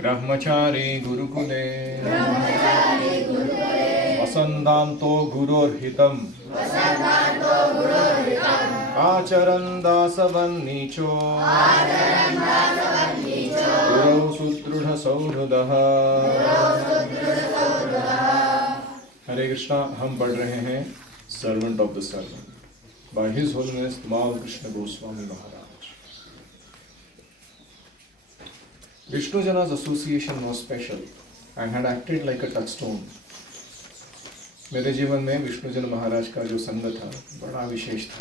ब्रह्मचारी गुरुकुले वसन्तान्तो गुरोर्हितम् आचरन् दासवन्नीचो गुरौ सुदृढसौहृदः। हरे कृष्णा। हम पढ़ रहे हैं servant of the servant by his holiness mall Krishna Goswami Maharaj. Vishnu Jana's association was special and had acted like a touchstone. मेरे जीवन में विष्णु जन महाराज का जो संग था बड़ा विशेष था।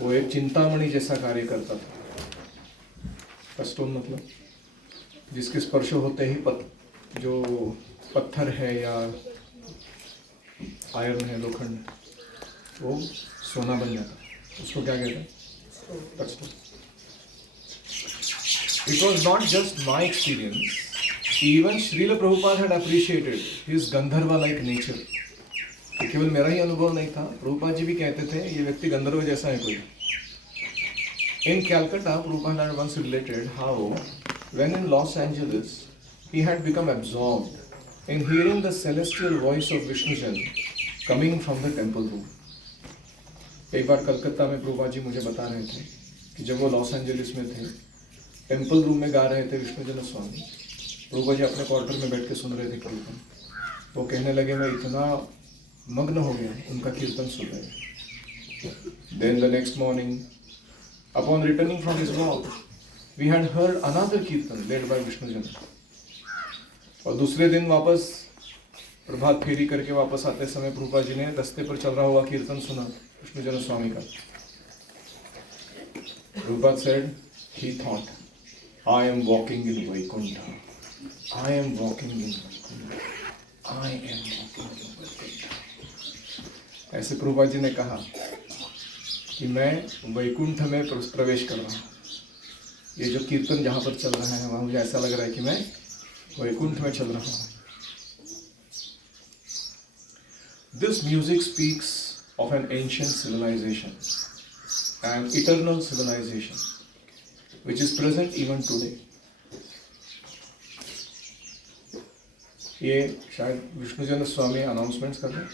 वो एक चिंतामणि जैसा कार्य करता था। टचस्टोन मतलब जिसके स्पर्श होते ही जो पत्थर है या आयरन है, लोखंड, वो सोना बन जाता। उसको क्या कहते हैं? Touchstone. It was not just my experience. Even Srila Prabhupada had appreciated his Gandharva-like nature. केवल मेरा ही अनुभव नहीं था, प्रभुपाद जी भी कहते थे ये व्यक्ति गंधर्व जैसा है कोई। In Calcutta, Prabhupada had once related how, when in Los Angeles, he had become absorbed in hearing the celestial voice of Vishnu coming from the temple room. एक बार कलकत्ता में प्रभुपाद जी मुझे बता रहे थे कि जब वो लॉस एंजलिस में थे, टेम्पल रूम में गा रहे थे विष्णु जन स्वामी। प्रभुपाद जी अपने क्वार्टर में बैठ के सुन रहे थे कीर्तन। वो कहने लगे मैं इतना मग्न हो गया उनका कीर्तन सुन रहे। Then the next morning, upon returning from his walk, we had heard another कीर्तन led by विष्णु जन। और दूसरे दिन वापस प्रभात फेरी करके वापस आते समय प्रभुपाद जी ने रास्ते पर चल रहा हुआ कीर्तन सुना विष्णु जन स्वामी का। Prabhupada said, he thought, I am walking in Vaikuntha. I am walking in Vaikuntha. I am walking in Vaikuntha. ऐसे प्रभुपाद जी ने कहा कि मैं वैकुंठ में प्रवेश कर रहा हूँ। ये जो कीर्तन जहाँ पर चल रहा है वहाँ मुझे ऐसा लग रहा है कि मैं वैकुंठ में चल रहा हूँ। This music speaks of an ancient civilization, an eternal civilization, which is present even today. ये शायद विष्णु जन स्वामी अनाउंसमेंट्स कर रहे हैं।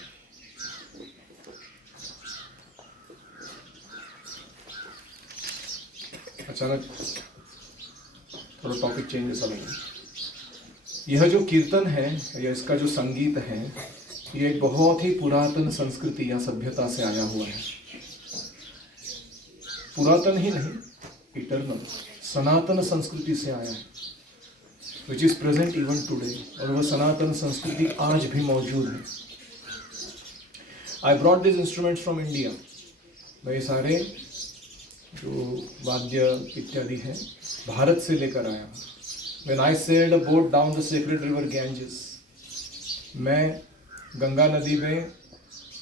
अचानक थोड़ा टॉपिक चेंज जैसा लगा। यह जो कीर्तन है या इसका जो संगीत है, ये एक बहुत ही पुरातन संस्कृति या सभ्यता से आया हुआ है। पुरातन ही नहीं, इटर्नल, सनातन संस्कृति से आया है, which is present even today। और वह सनातन संस्कृति आज भी मौजूद है। I brought these instruments from India। मैं ये सारे जो वाद्य इत्यादि हैं भारत से लेकर आया हूँ। When I sailed a boat down the sacred river Ganges, मैं गंगा नदी में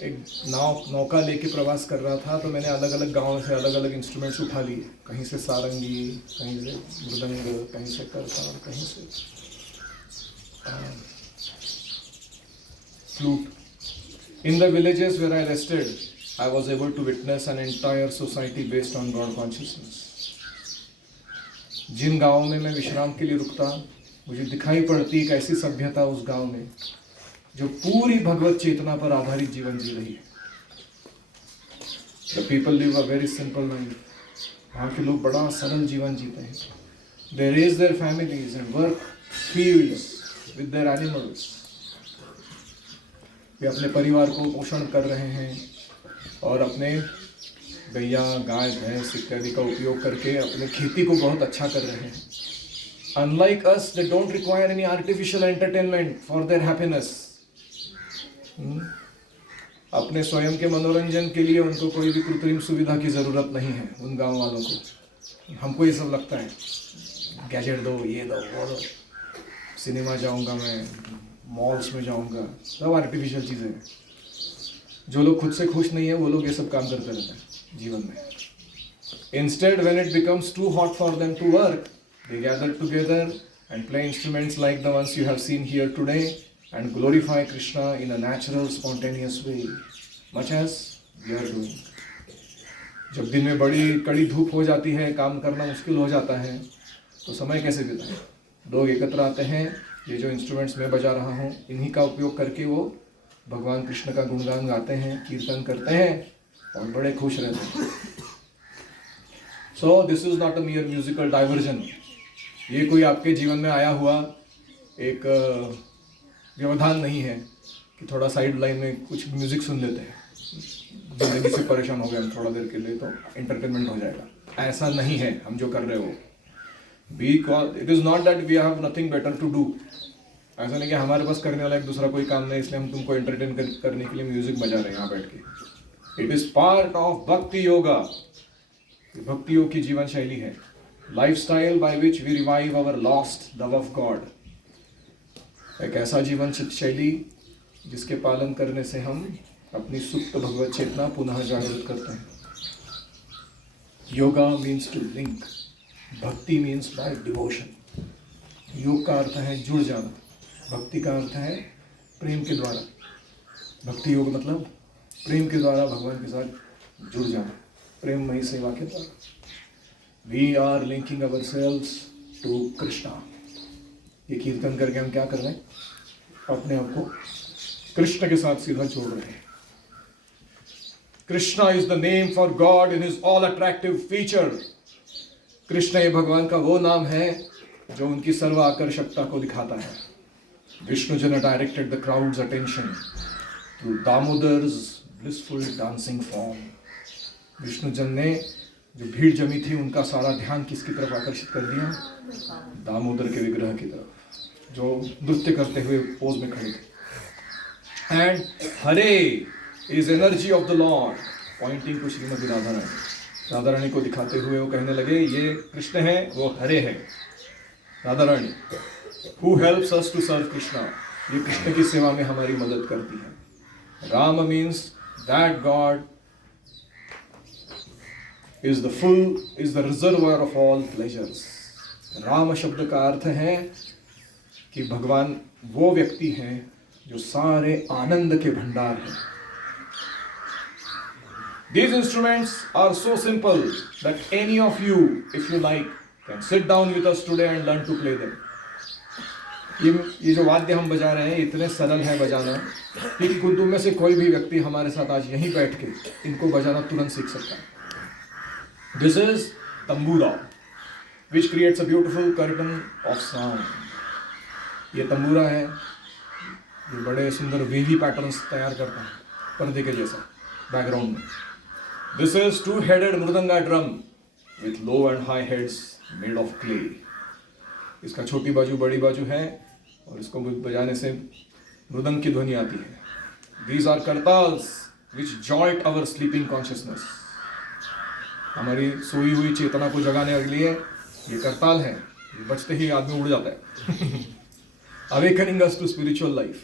एक नौका लेके प्रवास कर रहा था, तो मैंने अलग अलग गाँव से अलग अलग इंस्ट्रूमेंट्स उठा लिए। कहीं से सारंगी, कहीं से मृदंग, कहीं से करताल, कहीं से flute. In the villages where I rested, I was able to witness an entire society based on God consciousness। जिन गाँवों में मैं विश्राम के लिए रुकता, मुझे दिखाई पड़ती एक ऐसी सभ्यता उस गाँव में जो पूरी भगवत चेतना पर आधारित जीवन जी रही है। The people live a very simple life। वहाँ के लोग बड़ा सरल जीवन जीते हैं। They raise their families and work fields with their animals। वे अपने परिवार को पोषण कर रहे हैं और अपने गैया, गाय, भैंस इत्यादि का उपयोग करके अपने खेती को बहुत अच्छा कर रहे हैं। Unlike us, they don't require any artificial entertainment for their happiness। अपने स्वयं के मनोरंजन के लिए उनको कोई भी कृत्रिम सुविधा की ज़रूरत नहीं है। उन गांव वालों को, हमको ये सब लगता है गैजेट दो, ये दो, वो दो, सिनेमा जाऊंगा मैं, मॉल्स में जाऊंगा, सब आर्टिफिशियल चीज़ें हैं। जो लोग खुद से खुश नहीं है वो लोग ये सब काम करते रहते हैं जीवन में। Instead, when it becomes too hot for them to work, they gather together and play instruments like the ones you have seen here today and glorify Krishna in a natural, spontaneous way, much as we are doing। जब दिन में बड़ी कड़ी धूप हो जाती है, काम करना मुश्किल हो जाता है, तो समय कैसे बिताएं? लोग एकत्र आते हैं, ये जो इंस्ट्रूमेंट्स मैं बजा रहा हूँ इन्हीं का उपयोग करके वो भगवान कृष्ण का गुणगान गाते हैं, कीर्तन करते हैं और बड़े खुश रहते हैं। So this is not a मियर musical diversion. ये कोई आपके जीवन में आया हुआ एक व्यवधान नहीं है कि थोड़ा साइड लाइन में कुछ म्यूजिक सुन लेते हैं, जिंदगी से परेशान हो गए हम थोड़ा देर के लिए तो एंटरटेनमेंट हो जाएगा, ऐसा नहीं है हम जो कर रहे हो। Because it is not that we have nothing better to do. ऐसा नहीं कि हमारे पास करने वाला एक दूसरा कोई काम नहीं इसलिए हम तुमको एंटरटेन करने के लिए म्यूजिक बजा रहे हैं यहाँ बैठ के। इट इज पार्ट ऑफ भक्ति योगा। भक्ति योग की जीवन शैली है, lifestyle by which we revive our lost love of God. एक ऐसा जीवन शैली जिसके पालन करने से हम अपनी सुप्त भगवत चेतना पुनः जागृत करते हैं। योगा मीन्स टू लिंक, भक्ति मीन्स बाय डिवोशन। योग का अर्थ है जुड़ जाना, भक्ति का अर्थ है प्रेम के द्वारा। भक्ति योग मतलब प्रेम के द्वारा भगवान के साथ जुड़ जाना, प्रेममयी सेवा के द्वारा। We are linking ourselves to Krishna. ये कीर्तन करके हम क्या कर रहे हैं? अपने आप को कृष्ण के साथ सीधा जोड़ रहे हैं। Krishna is the name for God in his all attractive feature. Krishna ये भगवान का वो नाम है जो उनकी सर्व आकर्षकता को दिखाता है। Vishnujana directed the crowd's attention through Damodar's blissful dancing form. Vishnujana ने जो भीड़ जमी थी उनका सारा ध्यान किसकी तरफ आकर्षित कर दिया? दामोदर के विग्रह की तरफ जो नृत्य करते हुए पोज में खड़े थे। And Hare is energy of the lord, pointing to Shrimati Radha Rani. Radha Rani को दिखाते हुए वो कहने लगे ये कृष्ण है, वो हरे है। Radha Rani who helps us to serve Krishna, ये कृष्ण की सेवा में हमारी मदद करती है। Ram means that God is the reservoir of all pleasures। Ram शब्द का अर्थ है कि भगवान वो व्यक्ति हैं जो सारे आनंद के भंडार हैं। These instruments are so simple that any of you, if you like, can sit down with us today and learn to play them। ये जो वाद्य हम बजा रहे हैं इतने सरल है बजाना कि तुम में से कोई भी व्यक्ति हमारे साथ आज यहीं बैठ के इनको बजाना तुरंत सीख सकता है। This is tambura, which creates a beautiful curtain of sound। ये तंबूरा है, ये बड़े सुंदर वेवी पैटर्न्स तैयार करता है पर्दे के जैसा बैकग्राउंड में। This is two-headed mridanga drum with low and high heads made of clay। इसका छोटी बाजू बड़ी बाजू है और इसको बजाने से मृदंग की ध्वनि आती है। These are kartals which jolt our sleeping consciousness। हमारी सोई हुई चेतना को जगाने के लिए ये करताल है, ये बजते ही आदमी उड़ जाता है। Awakening us to spiritual life,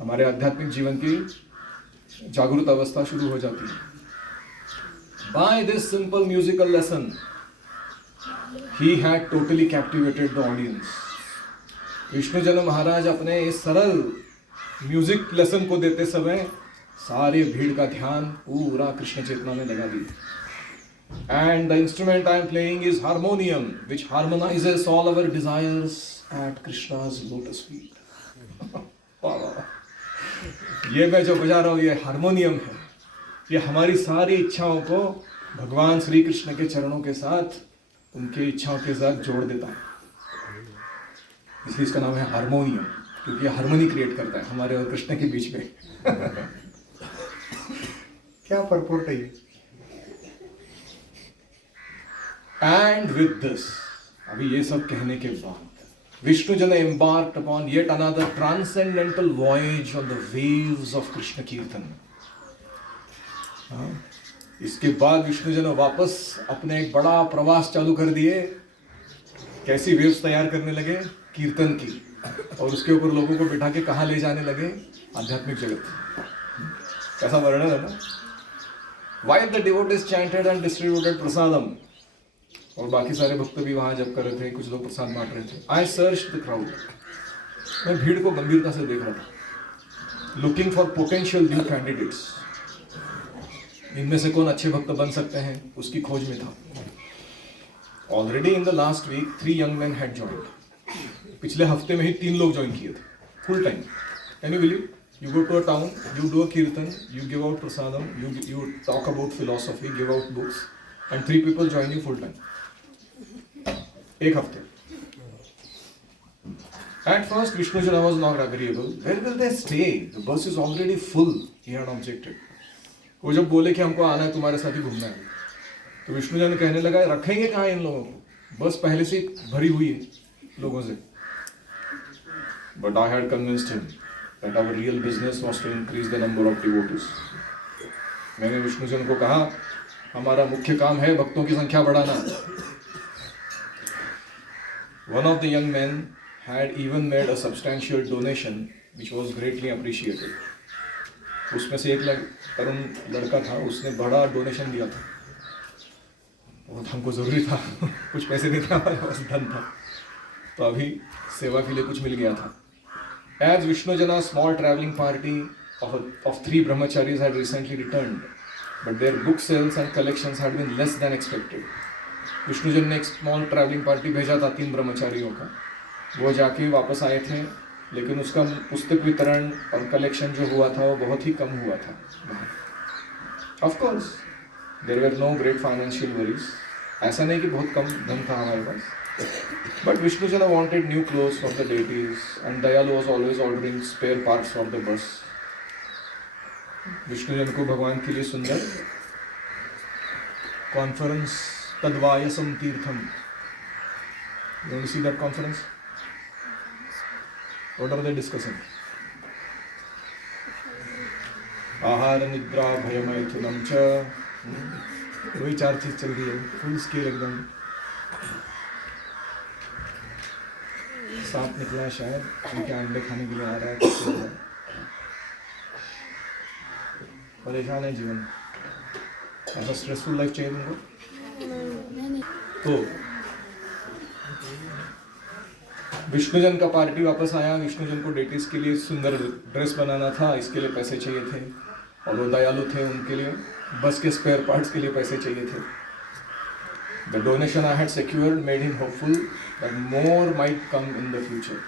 हमारे आध्यात्मिक जीवन की जागृत अवस्था शुरू हो जाती है। By this simple musical lesson he had totally captivated the audience. Vishnujana Maharaj अपने इस सरल म्यूजिक लेसन को देते समय सारे भीड़ का ध्यान पूरा कृष्ण चेतना में लगा दिया। And the instrument I am playing is harmonium, which harmonizes all our desires at Krishna's lotus feet। ये मैं जो बजा रहा हूँ ये हारमोनियम है, ये हमारी सारी इच्छाओं को भगवान श्री कृष्ण के चरणों के साथ उनके इच्छाओं के साथ जोड़ देता है, इसलिए इसका नाम है हारमोनियम, क्योंकि ये हारमोनी क्रिएट करता है हमारे और कृष्ण के बीच में। क्या परपोर्ट है ये? And with this, अभी ये सब कहने के बाद विष्णु जन embarked upon yet another transcendental voyage on the waves of Krishna कीर्तन। इसके बाद विष्णु जन वापस अपने एक बड़ा प्रवास चालू कर दिए। कैसी वेव्स तैयार करने लगे? कीर्तन की, और उसके ऊपर लोगों को बिठा के कहाँ ले जाने लगे? आध्यात्मिक जगत। कैसा वर्णन है ना? While the devotees chanted and distributed prasadam, और बाकी सारे भक्त भी वहाँ जप कर रहे थे, कुछ लोग प्रसाद बांट रहे थे। I searched the crowd, मैं भीड़ को गंभीरता से देख रहा था, looking for potential new candidates। इनमें से कौन अच्छे भक्त बन सकते हैं उसकी खोज में था। Already in the last week 3 young men had joined। पिछले हफ्ते में ही 3 लोग ज्वाइन किए थे full time. Can you believe? You go to a town, you do a kirtan, you give out prasadam, you talk about philosophy, give out books, and 3 people join you full time. एक हफ्ते. At first, Vishnujana was not agreeable. Where will they stay? The bus is already full. He had objected. वो जब बोले कि हमको आना है तुम्हारे साथ ही घूमना है, तो विष्णुजन कहने लगा रखेंगे कहाँ इन लोगों को? बस पहले से भरी हुई है लोगों से. But I had convinced him that our real business was to increase the number of devotees. मैंने विष्णुजन को कहा हमारा मुख्य काम है भक्तों की संख्या बढ़ाना. One of the young men had even made a substantial donation which was greatly appreciated. उसमें से एक तरुण लड़का था, उसने बड़ा डोनेशन दिया था. बहुत हमको ज़रूरी था. कुछ पैसे नहीं थे हमारे पास, धन था, तो अभी सेवा के लिए कुछ मिल गया था. As Vishnujana's small traveling party of 3 brahmacharis had recently returned, but their book sales and collections had been less than expected. Vishnujan ने एक स्मॉल ट्रैवलिंग पार्टी भेजा था 3 ब्रह्मचारियों का. वो जाके वापस आए थे, लेकिन उसका पुस्तक वितरण और कलेक्शन जो हुआ था वो बहुत ही कम हुआ था. Of course, there were no great financial worries. ऐसा नहीं कि बहुत कम धन था हमारे पास. But Vishnujana wanted new clothes from the deities, and Dayalu was always ordering spare parts for the bus. Vishnujan को भगवान के लिए सुंदर कॉन्फ्रेंस तद्वायसम तीर्थम. You want to see that conference? What are they discussing? आहार निद्रा भयमैथुनम च. वही 4 चीज चल रही है फुल स्केल एकदम. सांप निकला है शायद, उनके अंडे खाने के लिए आ रहा है. परेशान है जीवन. ऐसा स्ट्रेसफुल लाइफ चाहिए तुमको? तो विष्णुजन का पार्टी वापस आया. विष्णुजन को डेटिस के लिए सुंदर ड्रेस बनाना था, इसके लिए पैसे चाहिए थे. और वो दयालु थे, उनके लिए बस के स्पेयर पार्ट्स के लिए पैसे चाहिए थे. The donation I had secured made him hopeful that more might come in the future.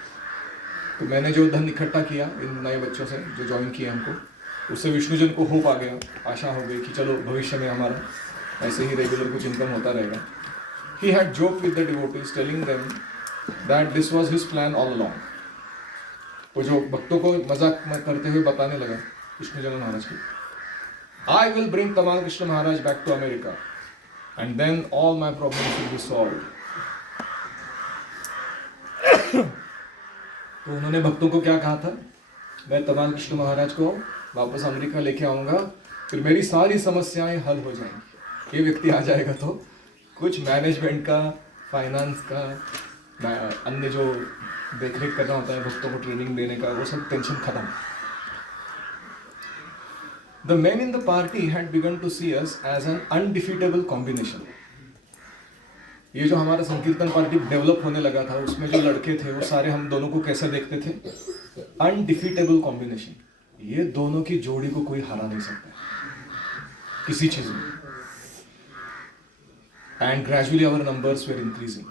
तो मैंने जो धन इकट्ठा किया इन नए बच्चों से जो ज्वाइन किए हमको, उससे विष्णुजन को होप आ गया, आशा हो गई कि चलो भविष्य में हमारा ऐसे ही रेगुलर कुछ इनकम होता रहेगा. He had joked with the devotees, telling them that this was his plan all along. वो जो भक्तों को मजाक करते हुए बताने लगा विष्णुजन महाराज की, I will bring Tamal Krishna Maharaj back to America, and then all my problems will be solved. तो उन्होंने भक्तों को क्या कहा था? मैं तमाल कृष्ण महाराज को वापस अमेरिका लेके आऊंगा, फिर मेरी सारी समस्याएं हल हो जाएंगी. ये व्यक्ति आ जाएगा तो कुछ मैनेजमेंट का, फाइनेंस का, अन्य जो देखरेख करना होता है भक्तों को ट्रेनिंग देने का, वो सब टेंशन खत्म. The men in the party had begun to see us as an undefeatable combination. ये जो हमारा संकीर्तन पार्टी डेवलप होने लगा था, उसमें जो लड़के थे वो सारे हम दोनों को कैसे देखते थे? Undefeatable combination. ये दोनों की जोड़ी को कोई हरा नहीं सकता किसी चीज में. And gradually our numbers were increasing.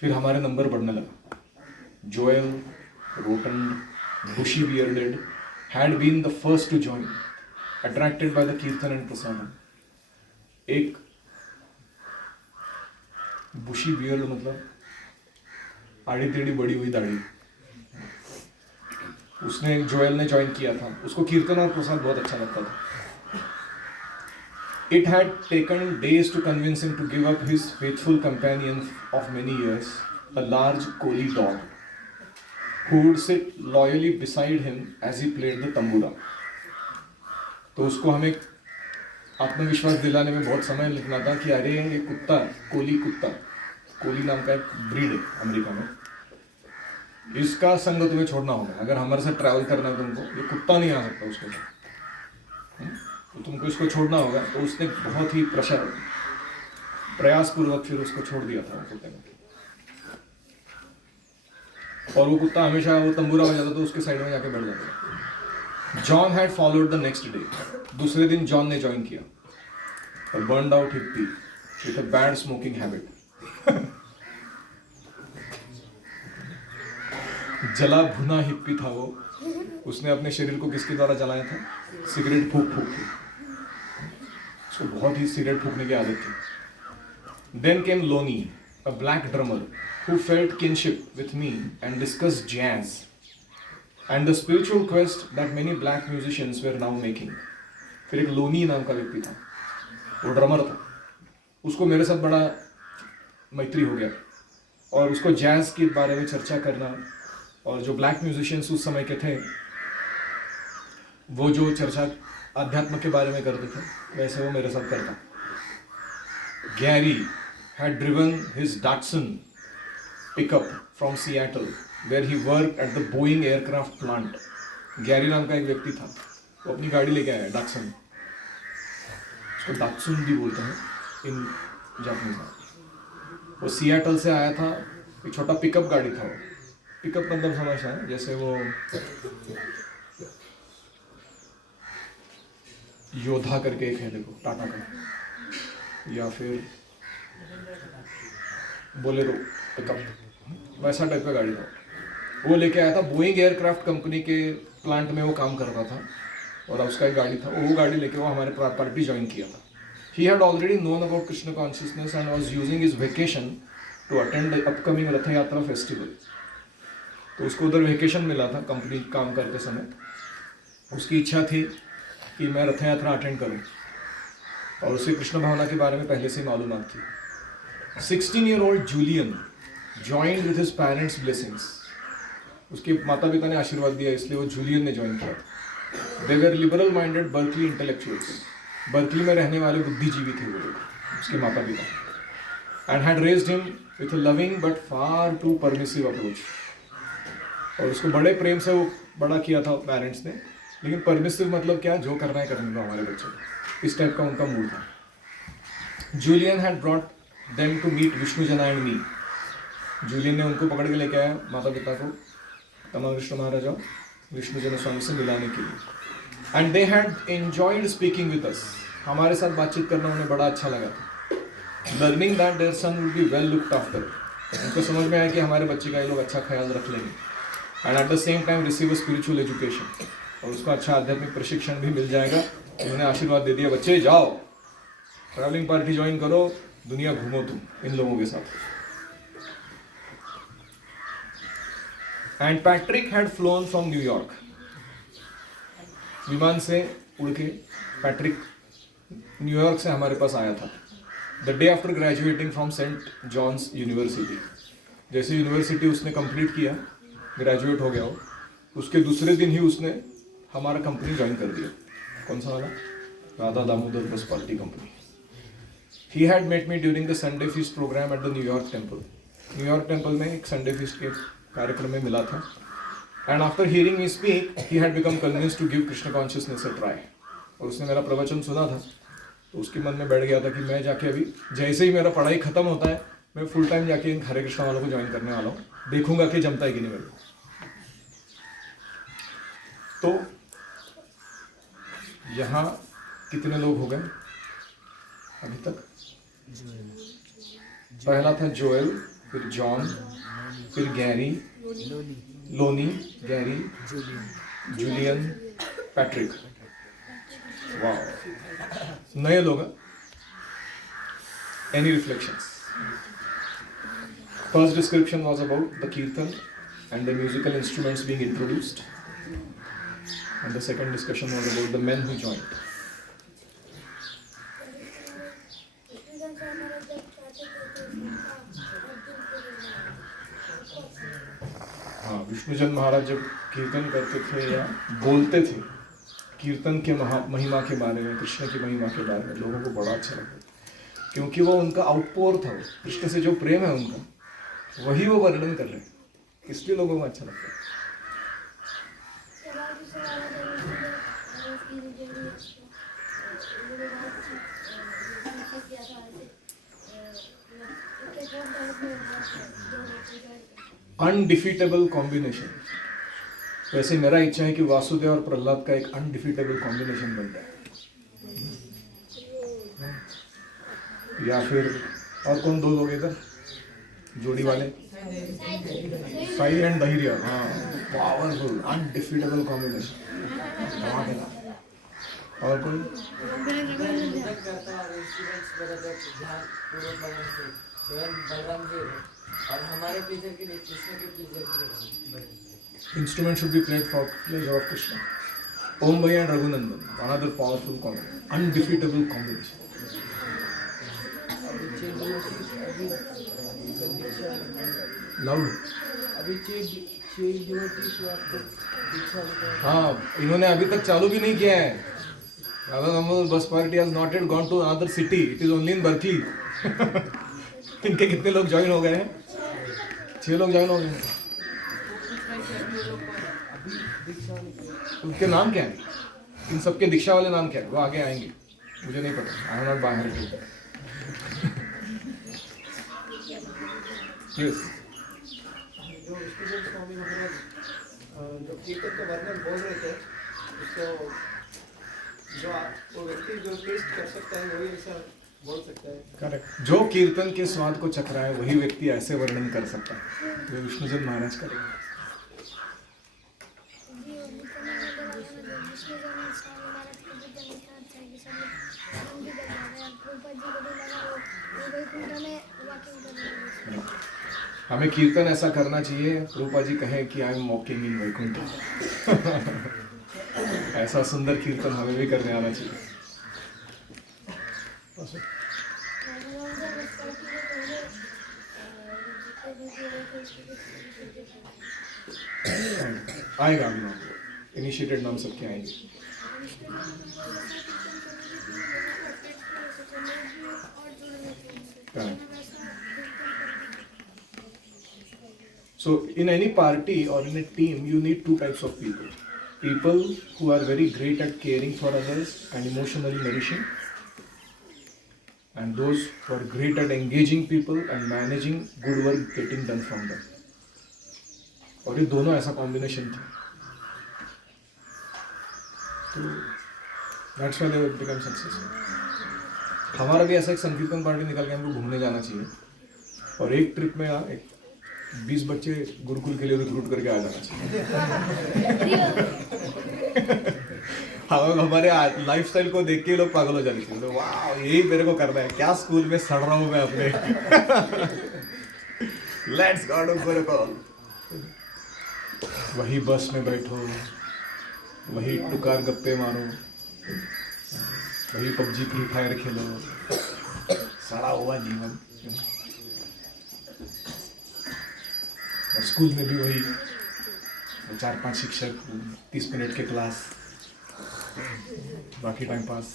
फिर हमारे नंबर बढ़ने लगा. Joel, rotund, bushy bearded had been the first to join, attracted by the kirtan and prasadam. एक बुशी बियर्ड मतलब आड़ी टेढ़ी बड़ी हुई दाढ़ी, उसने जोएल ने ज्वाइन किया था. उसको कीर्तन और प्रसाद बहुत अच्छा लगता था. It had taken days to convince him to give up his faithful companion of many years, a large Koli dog, who would sit loyally beside him as he played the tambura. तो उसको हमें आत्मविश्वास दिलाने में बहुत समय लगना था कि अरे ये कुत्ता, कोली नाम का एक ब्रीड है अमेरिका में, इसका संग तुम्हें छोड़ना होगा. अगर हमारे साथ ट्रैवल करना है तुमको, ये कुत्ता नहीं आ सकता उसके साथ, तो तुमको इसको छोड़ना होगा. तो उसने बहुत ही प्रयासपूर्वक फिर उसको छोड़ दिया था कुत्ते ने. और वो कुत्ता हमेशा वो तंबूरा बजाता तो उसके साइड में जाके बैठ जाता. John had followed the next day. दूसरे दिन जॉन ने ज्वाइन किया. A burned out hippie with a bad smoking habit. जला भुना हिप्पी था वो, उसने अपने शरीर को किसके द्वारा जलाया था? सिगरेट फूक फूक के। उसको बहुत ही सिगरेट फूकने की आदत थी। Then came Lonnie, a black drummer who felt kinship with me and discussed jazz and the spiritual quest that many black musicians were now making. फिर एक लोनी नाम का व्यक्ति था, वो ड्रमर था, उसको मेरे साथ बड़ा मैत्री हो गया और उसको जैज़ के बारे में चर्चा करना और जो ब्लैक म्यूजिशियंस उस समय के थे वो जो चर्चा अध्यात्म के बारे में करते थे वैसे वो मेरे साथ करता। Gary had driven his Datsun pickup from Seattle where he worked at the Boeing aircraft plant. Gary नाम का एक व्यक्ति था, वो अपनी गाड़ी लेके आया डाक्सन, उसको डाक्सुन भी बोलते हैं इन जापानीज में। वो सियाटल से आया था, एक छोटा पिकअप गाड़ी था वो। पिकअप मतलब समझा है, जैसे वो योद्धा करके एक है देखो टाटा का, या फिर बोलेरो पिकअप, वैसा टाइप का गाड़ी था। वो लेके आया था, बोइंग एयरक्राफ्ट कंपनी के प्लांट में वो काम करता था और उसका एक गाड़ी था, वो गाड़ी लेके वो हमारे पार्टी ज्वाइन किया था। He had already known about Krishna consciousness and was using his vacation to attend the upcoming रथ यात्रा फेस्टिवल। तो उसको उधर वेकेशन मिला था कंपनी काम करते समय, उसकी इच्छा थी कि मैं रथ यात्रा अटेंड करूं और उसे कृष्ण भावना के बारे में पहले से मालूमात थी। 16-year-old Julian joined with his parents' blessings. उसके माता पिता ने आशीर्वाद दिया इसलिए वो जूलियन ने ज्वाइन किया। They were liberal-minded Berkeley intellectuals. Berkeley में रहने वाले बुद्धिजीवी थे वो लोग, उसके माता पिता, and had raised him with a loving but far too permissive approach. और उसको बड़े प्रेम से वो बड़ा किया था पेरेंट्स ने, लेकिन परमिसिव मतलब क्या, जो करना है करने दो हमारे बच्चे को, इस टाइप का उनका मूड था। Julian had brought them to meet Vishnujana and me. Julian ने उनको पकड़ के लेके आया माता पिता को तमाम विष्णु महाराज और विष्णुजन स्वामी से मिलाने के लिए। And they had enjoyed speaking with us. हमारे साथ बातचीत करना उन्हें बड़ा अच्छा लगा था। Learning that their son would be well looked after. उनको समझ में आया कि हमारे बच्चे का ये लोग अच्छा ख्याल रख लेंगे। And at the same time receive a spiritual education. और उसको अच्छा आध्यात्मिक प्रशिक्षण भी मिल जाएगा। उन्होंने आशीर्वाद दे दिया, बच्चे जाओ, ट्रैवलिंग पार्टी ज्वाइन करो, दुनिया घूमो तुम इन लोगों के साथ। And Patrick had flown from New York. विमान से उड़ के पैट्रिक न्यूयॉर्क से हमारे पास आया था। The day after graduating from Saint John's University. जैसे यूनिवर्सिटी उसने कंप्लीट किया, ग्रेजुएट हो गया हो, उसके दूसरे दिन ही उसने हमारा कंपनी ज्वाइन कर दिया। कौन सा वाला? Radha Damodar bus party company. He had met me during the Sunday feast program at the New York temple. New York temple में एक संडे फीस्ट के कार्यक्रम में मिला था। And after hearing me speak, he had become convinced to give Krishna consciousness a try. और उसने मेरा प्रवचन सुना था, तो उसके मन में बैठ गया था कि मैं जाके अभी जैसे ही मेरा पढ़ाई खत्म होता है, मैं फुल टाइम जाके इन हरे कृष्णा वालों को ज्वाइन करने वाला हूँ, देखूंगा कि जमता है कि नहीं मेरे को। तो यहाँ कितने लोग हो गए अभी तक? पहला था जोएल, फिर जॉन, फिर Gary, Lonnie, Gary, Julian, Patrick. वाह, नए लोग। Any reflections? First description was about the kirtan and the musical instruments being introduced, and the second discussion was about the men who joined. हाँ, विष्णुजन महाराज जब कीर्तन करते थे या बोलते थे कीर्तन के महिमा के बारे में, कृष्ण की महिमा के बारे में, लोगों को बड़ा अच्छा लगता, क्योंकि वो उनका आउटपोर था। वो कृष्ण से जो प्रेम है उनका, वही वो वर्णन कर रहे हैं, इसलिए लोगों को अच्छा लगता है। Undefeatable combination. वैसे मेरा इच्छा है कि वासुदेव और प्रहलाद का एक अनडिफीटेबल कॉम्बिनेशन बन जाए, या फिर और कौन दो लोग इधर जोड़ी वाले? साई एंड धैर्य, हाँ, पावरफुल अनडिफीटेबल कॉम्बिनेशन। और कोई करता है स्टूडेंट्स बराबर ध्यान पूर्वक बलम से स्वयं बलराम जी और हमारे प्लेजर के लिए कृष्ण के प्लेजर के लिए instrument should be played for pleasure of Krishna. Om Bhai and Raghunandan, another powerful combination, undefeatable combination. Loud. हाँ, इन्होंने अभी तक चालू भी नहीं किया है। Radha Damodar bus party has not yet gone to another city. It is only in Berkeley. इनके कितने लोग ज्वाइन हो गए हैं? 6 लोग ज्वाइन हो गए हैं। उनके नाम क्या है? इन सबके दीक्षा वाले नाम क्या है? वो आगे आएंगे, मुझे नहीं पता। आई एम नॉट बाहर के। यस, जो कीर्तन का वर्णन बोल रहे थे उसको जो वो व्यक्ति जो टेस्ट कर सकता है वही ऐसा बोल सकता है। करेक्ट। जो कीर्तन के स्वाद को चखरा है वही व्यक्ति ऐसे वर्णन कर सकता है। तो विष्णुजन महाराज करेंगे। हमें कीर्तन ऐसा करना चाहिए, रूपा जी कहें कि I am walking in Vaikuntha. ऐसा सुंदर कीर्तन हमें भी करने आना चाहिए। आएगा अभी नाम, इनिशिएटेड नाम सबके आएंगे। So in any party or in a team, you need two types of people. People who are very great at caring for others and emotionally nourishing, and those who are great at engaging people and managing good work getting done from them. और ये दोनों ऐसा combination था, तो that's why they will become successful. हमारा भी ऐसा एक संकीर्तन पार्टी निकल के हमको घूमने जाना चाहिए, और एक ट्रिप में एक 20 बच्चे गुरुकुल के लिए रिक्रूट करके आ जाना चाहिए। हमारे लाइफस्टाइल को देख के लोग पागल हो जाने चाहिए। वाह, यही मेरे को करना है, क्या स्कूल में सड़ रहा हूँ मैं अपने। Let's go for a call. वही बस में बैठो, वही टुकार गप्पे मारो, वही पबजी फ्री फायर खेलो, सड़ा हुआ जीवन। और स्कूल में भी वही 4-5 शिक्षक, 30 मिनट के क्लास, बाकी time pass.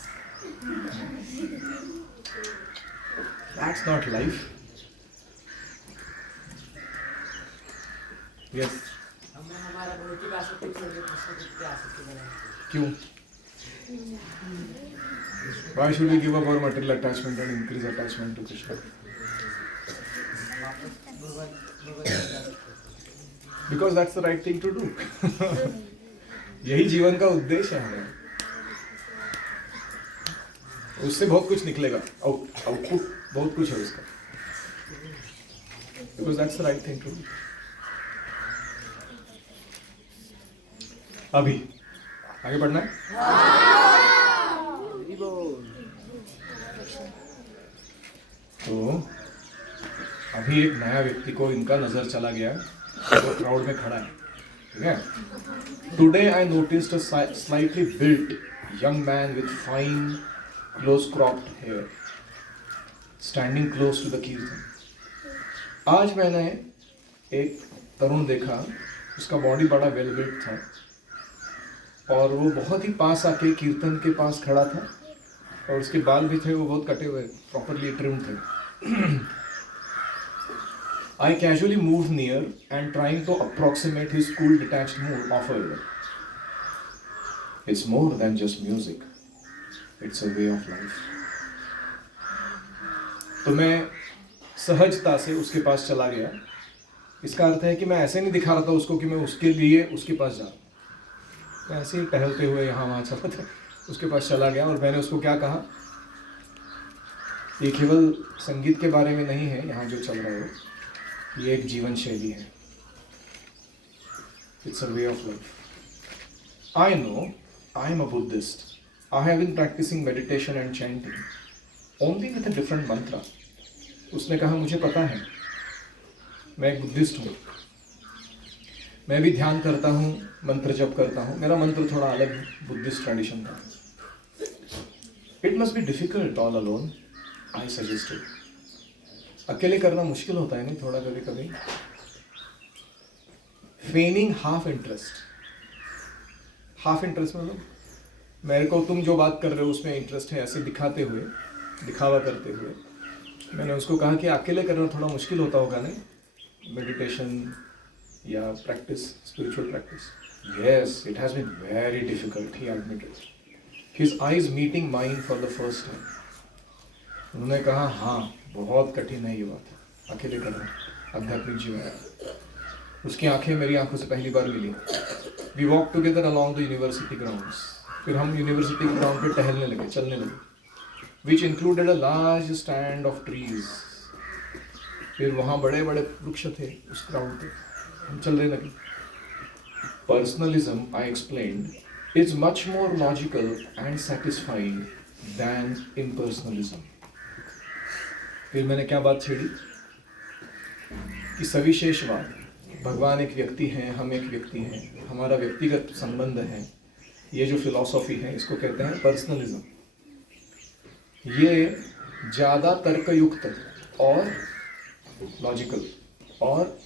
That's not life. Yes. हमें हमारा भौतिक आसक्ति छोड़ के कृष्ण की आसक्ति बनानी क्यों? Why should we give up our material attachment and increase attachment to Krishna? Because that's the right thing to do. यही जीवन का उद्देश्य है हमारा। उससे बहुत कुछ निकलेगा, आउटपुट बहुत कुछ है उसका। Because that's the right thing to do. अभी आगे बढ़ना है। तो अभी एक नया व्यक्ति को इनका नजर चला गया, वो क्राउड में खड़ा है, ठीक है। Today I noticed a slightly built young man with fine close cropped hair standing close to the kirtan. आज मैंने एक तरुण देखा, उसका बॉडी बड़ा वेल बिल्ट था और वो बहुत ही पास आके कीर्तन के पास खड़ा था, और उसके बाल भी थे वो बहुत कटे हुए, प्रॉपरली ट्रिम्ड थे। I casually moved near and trying to approximate his cool detached mood offered. It's more than just music. It's a way of life. तो मैं सहजता से उसके पास चला गया। इसका अर्थ है कि मैं ऐसे नहीं दिखा रहा था उसको कि मैं उसके लिए उसके पास जा, मैं ऐसे ही टहलते हुए यहाँ वहाँ चला था, उसके पास चला गया और मैंने उसको क्या कहा, ये केवल संगीत के बारे में नहीं है यहाँ जो चल रहा है, ये एक जीवन शैली है. It's a way of life. I know I am a Buddhist. I have been practicing meditation and chanting only with a different mantra. उसने कहा मुझे पता है मैं एक बुद्धिस्ट हूँ, मैं भी ध्यान करता हूँ, मंत्र जप करता हूँ, मेरा मंत्र थोड़ा अलग है बुद्धिस्ट ट्रेडिशन का. It must be difficult all alone, I suggested. अकेले करना मुश्किल होता है नहीं थोड़ा कभी कभी. Feigning half interest. Half interest मतलब मेरे को तुम जो बात कर रहे हो उसमें इंटरेस्ट है ऐसे दिखाते हुए, दिखावा करते हुए. मैंने उसको कहा कि अकेले करना थोड़ा मुश्किल होता होगा नहीं, मेडिटेशन या practice, spiritual practice. Yes, it has been very difficult, he admitted. His eyes meeting mine for the first time. उन्होंने कहा हाँ बहुत कठिन है ये बात, अकेले करना, आध्यात्मिक जीवन. उसकी आंखें मेरी आंखों से पहली बार मिली. We walk together along the university grounds. फिर हम यूनिवर्सिटी के ग्राउंड पे टहलने लगे, चलने लगे, which included a large stand of trees. फिर वहाँ बड़े बड़े वृक्ष थे उस ग्राउंड पे, हम चलने लगे. Personalism, I explained, is much more logical and satisfying than impersonalism. फिर मैंने क्या बात छेड़ी कि सविशेषवाद, भगवान एक व्यक्ति हैं, हम एक व्यक्ति हैं, हमारा व्यक्तिगत संबंध है, ये जो फिलॉसफी है इसको कहते हैं पर्सनलिज्म. ये ज़्यादा तर्कयुक्त और लॉजिकल और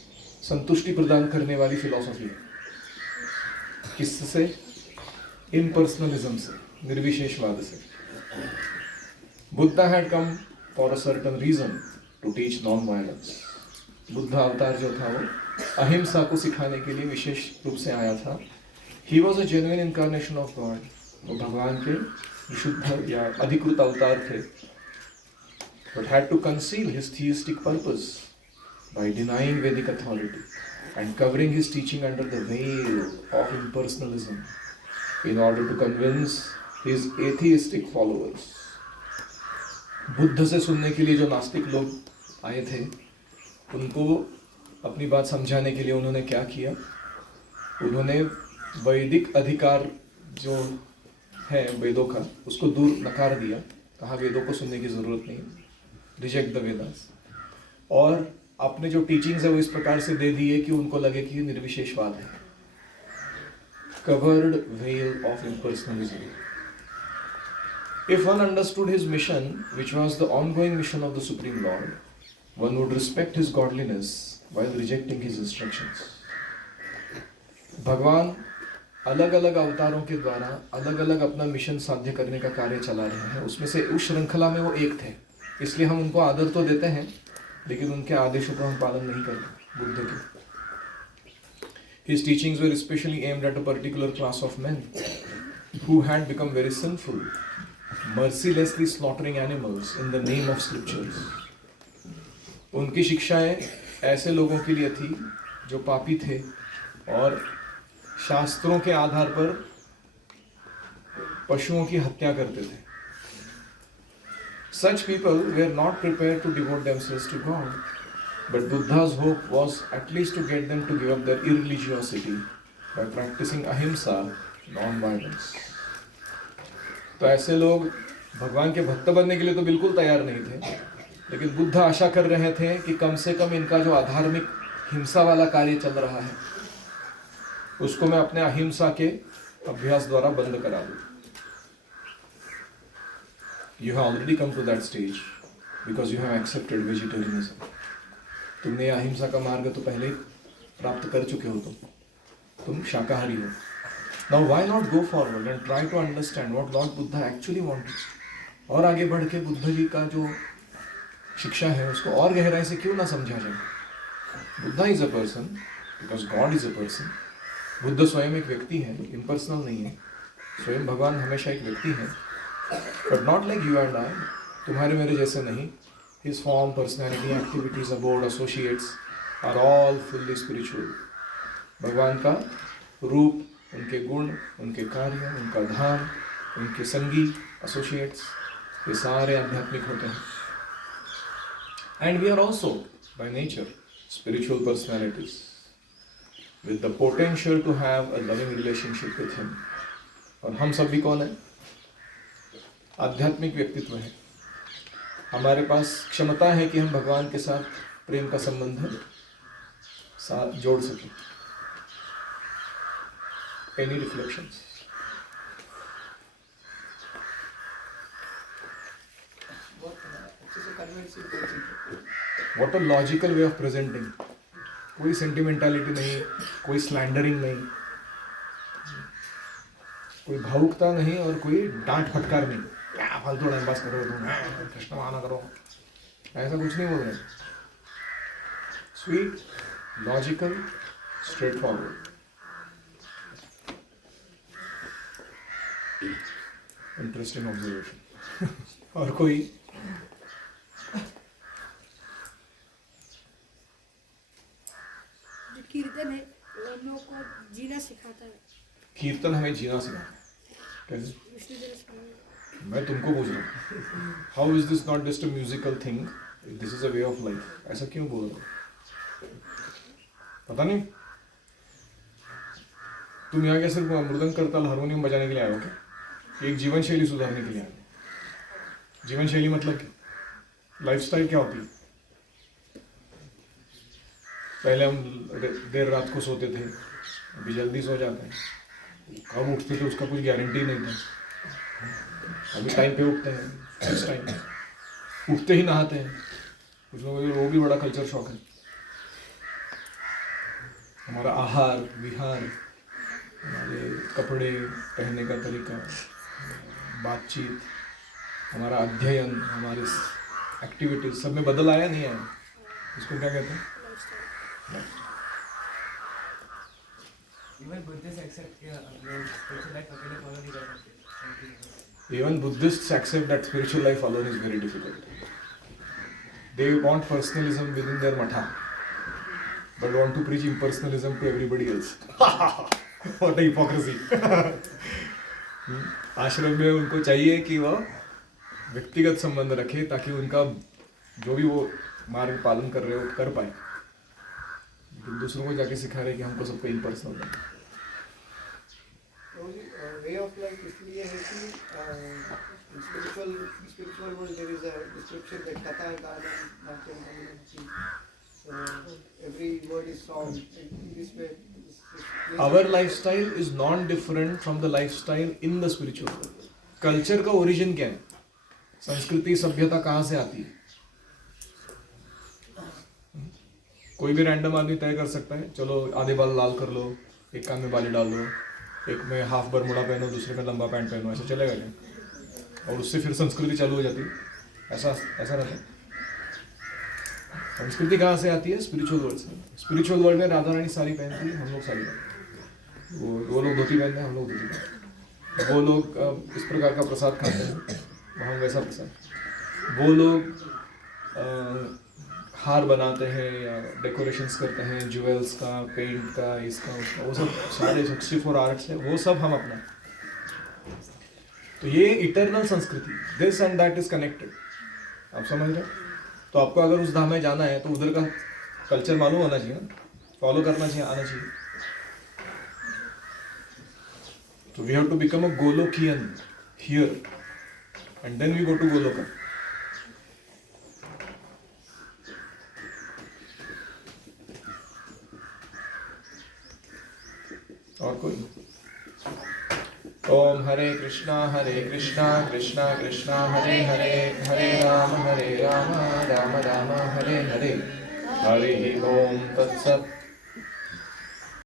संतुष्टि प्रदान करने वाली फिलॉसफी है. किससे? इम्पर्सनलिज्म से, निर्विशेषवाद से. Buddha had come for a certain reason to teach non violence. बुद्ध अवतार जो था वो अहिंसा को सिखाने के लिए विशेष रूप से आया था. He was a genuine incarnation of God. वो भगवान के विशुद्ध या अधिकृत अवतार थे, but had to conceal his theistic purpose by denying Vedic authority and covering his teaching under the veil of impersonalism in order to convince his atheistic followers. Buddha से सुनने के लिए जो नास्तिक लोग आए थे, उनको अपनी बात समझाने के लिए उन्होंने क्या किया, उन्होंने वैदिक अधिकार जो है वेदों का, उसको दूर नकार दिया. कहा वेदों को सुनने की ज़रूरत नहीं, रिजेक्ट द वेदास. और अपने जो टीचिंग्स है वो इस प्रकार से दे दिए कि उनको लगे कि ये निर्विशेषवाद है. Covered veil of impersonalism. If one understood his mission, which was the ongoing mission of the Supreme Lord, one would respect his godliness while rejecting his instructions. भगवान अलग अलग अवतारों के द्वारा अलग अलग अपना मिशन साध्य करने का कार्य चला रहे हैं. उसमें से उस श्रृंखला में वो एक थे, इसलिए हम उनको आदर तो देते हैं लेकिन उनके आदेशों का हम पालन नहीं करते. बुद्ध के His teachings were especially aimed at a particular class of men who had become very sinful, mercilessly slaughtering animals in the name of scriptures. उनकी शिक्षाएं ऐसे लोगों के लिए थी जो पापी थे और शास्त्रों के आधार पर पशुओं की हत्या करते थे. Such people were not prepared to devote themselves to God, but Buddha's hope was at least to get them to give up their irreligiosity by practicing ahimsa, non-violence. तो ऐसे लोग भगवान के भक्त बनने के लिए तो बिल्कुल तैयार नहीं थे, लेकिन बुद्ध आशा कर रहे थे कि कम से कम इनका जो आधार्मिक हिंसा वाला कार्य चल रहा है उसको मैं अपने अहिंसा के अभ्यास द्वारा बंद करा दूं. You have already come to that stage because you have accepted vegetarianism. तुमने अहिंसा का मार्ग तो पहले प्राप्त कर चुके हो, तुम शाकाहारी हो. Now why not go forward and try to understand what Lord Buddha actually wanted? और आगे बढ़ के बुद्ध जी का जो शिक्षा है उसको और गहराई से क्यों ना समझा जाए. Buddha is a person because God is a person. Buddha स्वयं एक व्यक्ति है, इम्पर्सनल नहीं है. स्वयं भगवान हमेशा एक व्यक्ति है, but not like you and I, तुम्हारे मेरे जैसे नहीं. His form, personality, activities, abode, associates are all fully spiritual. भगवान का रूप, उनके गुण, उनके कार्य, उनका धाम, उनके संगी, एसोसिएट्स, ये सारे आध्यात्मिक होते हैं. And we are also by nature spiritual personalities with the potential to have a loving relationship with him. और हम सब भी कौन है? आध्यात्मिक व्यक्तित्व है. हमारे पास क्षमता है कि हम भगवान के साथ प्रेम का संबंध साथ जोड़ सकें. Any reflections? बहुत अच्छे से convincing coaching. What a logical way of presenting. कोई सेंटिमेंटालिटी नहीं, कोई स्लैंडरिंग नहीं, कोई भावुकता नहीं और कोई डांट फटकार नहीं. क्या फालतू टाइम पास करो तुम, कृष्ण बहाना करो, ऐसा कुछ नहीं बोल रहे. Sweet, logical, straight forward. Interesting observation. और कोई? जो कीर्तन है वो हम लोग को जीना सिखाता है. कीर्तन हमें जीना सिखाता है. कैसे? विष्णु दिवस पर मैं तुमको पूछ रहा हूँ, how is this not just a musical thing, this is a way of life. ऐसा क्यों बोल रहा हूँ? पता नहीं. तुम यहाँ क्या सिर्फ मृदंग करताल हारमोनियम बजाने के लिए आए हो क्या? एक जीवन शैली सुधारने के लिए आए हो. जीवन शैली मतलब क्या? लाइफस्टाइल क्या होती है? पहले हम देर रात को सोते थे, अभी जल्दी सो जाते हैं. कब उठते थे उसका कुछ गारंटी नहीं था. अभी टाइम पे उठते हैं, फिक्स टाइम. उठते ही नहाते हैं. कुछ लोगों को वो भी बड़ा कल्चर शॉक है. हमारा आहार विहार, हमारे कपड़े पहनने का तरीका, बातचीत, हमारा अध्ययन, हमारे एक्टिविटीज सब में बदल आया नहीं आया? इसको क्या कहते हैं? इवन बुद्धिस्ट एक्सेप्ट किया हम लोग स्पिरिचुअल लाइफ अकेले फॉलो नहीं कर सकते. Even Buddhists accept that spiritual life alone is very difficult. They want personalism within their matha, but want to preach impersonalism to everybody else. What a hypocrisy! आश्रम में उनको चाहिए कि वह व्यक्तिगत संबंध रखे ताकि उनका जो भी वो मार्ग पालन कर रहे हो कर पाए. लेकिन दूसरों को जाके सिखा रहे कि हमको सबको impersonal है. वे ऑफ लाइफ इसलिए है कि spiritual world there is a description that कथा गार्डन नाट्यम. So every word is song. In this way, Our lifestyle is non-different from the lifestyle in the spiritual world. Culture का origin क्या है? संस्कृति सभ्यता कहाँ से आती है? कोई भी रैंडम आदमी तय कर सकता है, चलो आधे बाल लाल कर लो, एक कान में बाली डाल लो, एक में हाफ बरमुडा पहनो, दूसरे में लंबा पैंट पहनो. ऐसा चलेगा क्या? और उससे फिर संस्कृति चालू हो जाती है. ऐसा रहता है. संस्कृति कहाँ से आती है? स्पिरिचुअल वर्ल्ड से. स्पिरिचुअल वर्ल्ड में राधा रानी साड़ी पहनती है, हम लोग साड़ी पहनते हैं. वो लोग धोती पहनते हैं, हम लोग धोती पहनते हैं. वो लोग इस प्रकार का प्रसाद खाते हैं, हम वैसा प्रसाद. वो लोग हार बनाते हैं या डेकोरेशंस करते हैं, ज्वेल्स का, पेंट का, इसका उसका, वो सब सारे 64 आर्ट्स है, वो सब हम अपना. तो ये इटर्नल संस्कृति, this and that is connected. आप समझ रहे हैं? तो आपको अगर उस धाम में जाना है तो उधर का कल्चर मालूम होना चाहिए, फॉलो करना चाहिए, आना चाहिए. तो we have to become a Golokian here and then we go to Goloka. और कोई? ओम हरे कृष्णा कृष्णा कृष्णा हरे हरे, हरे राम राम राम हरे हरे. हरि ओम तत्सत्.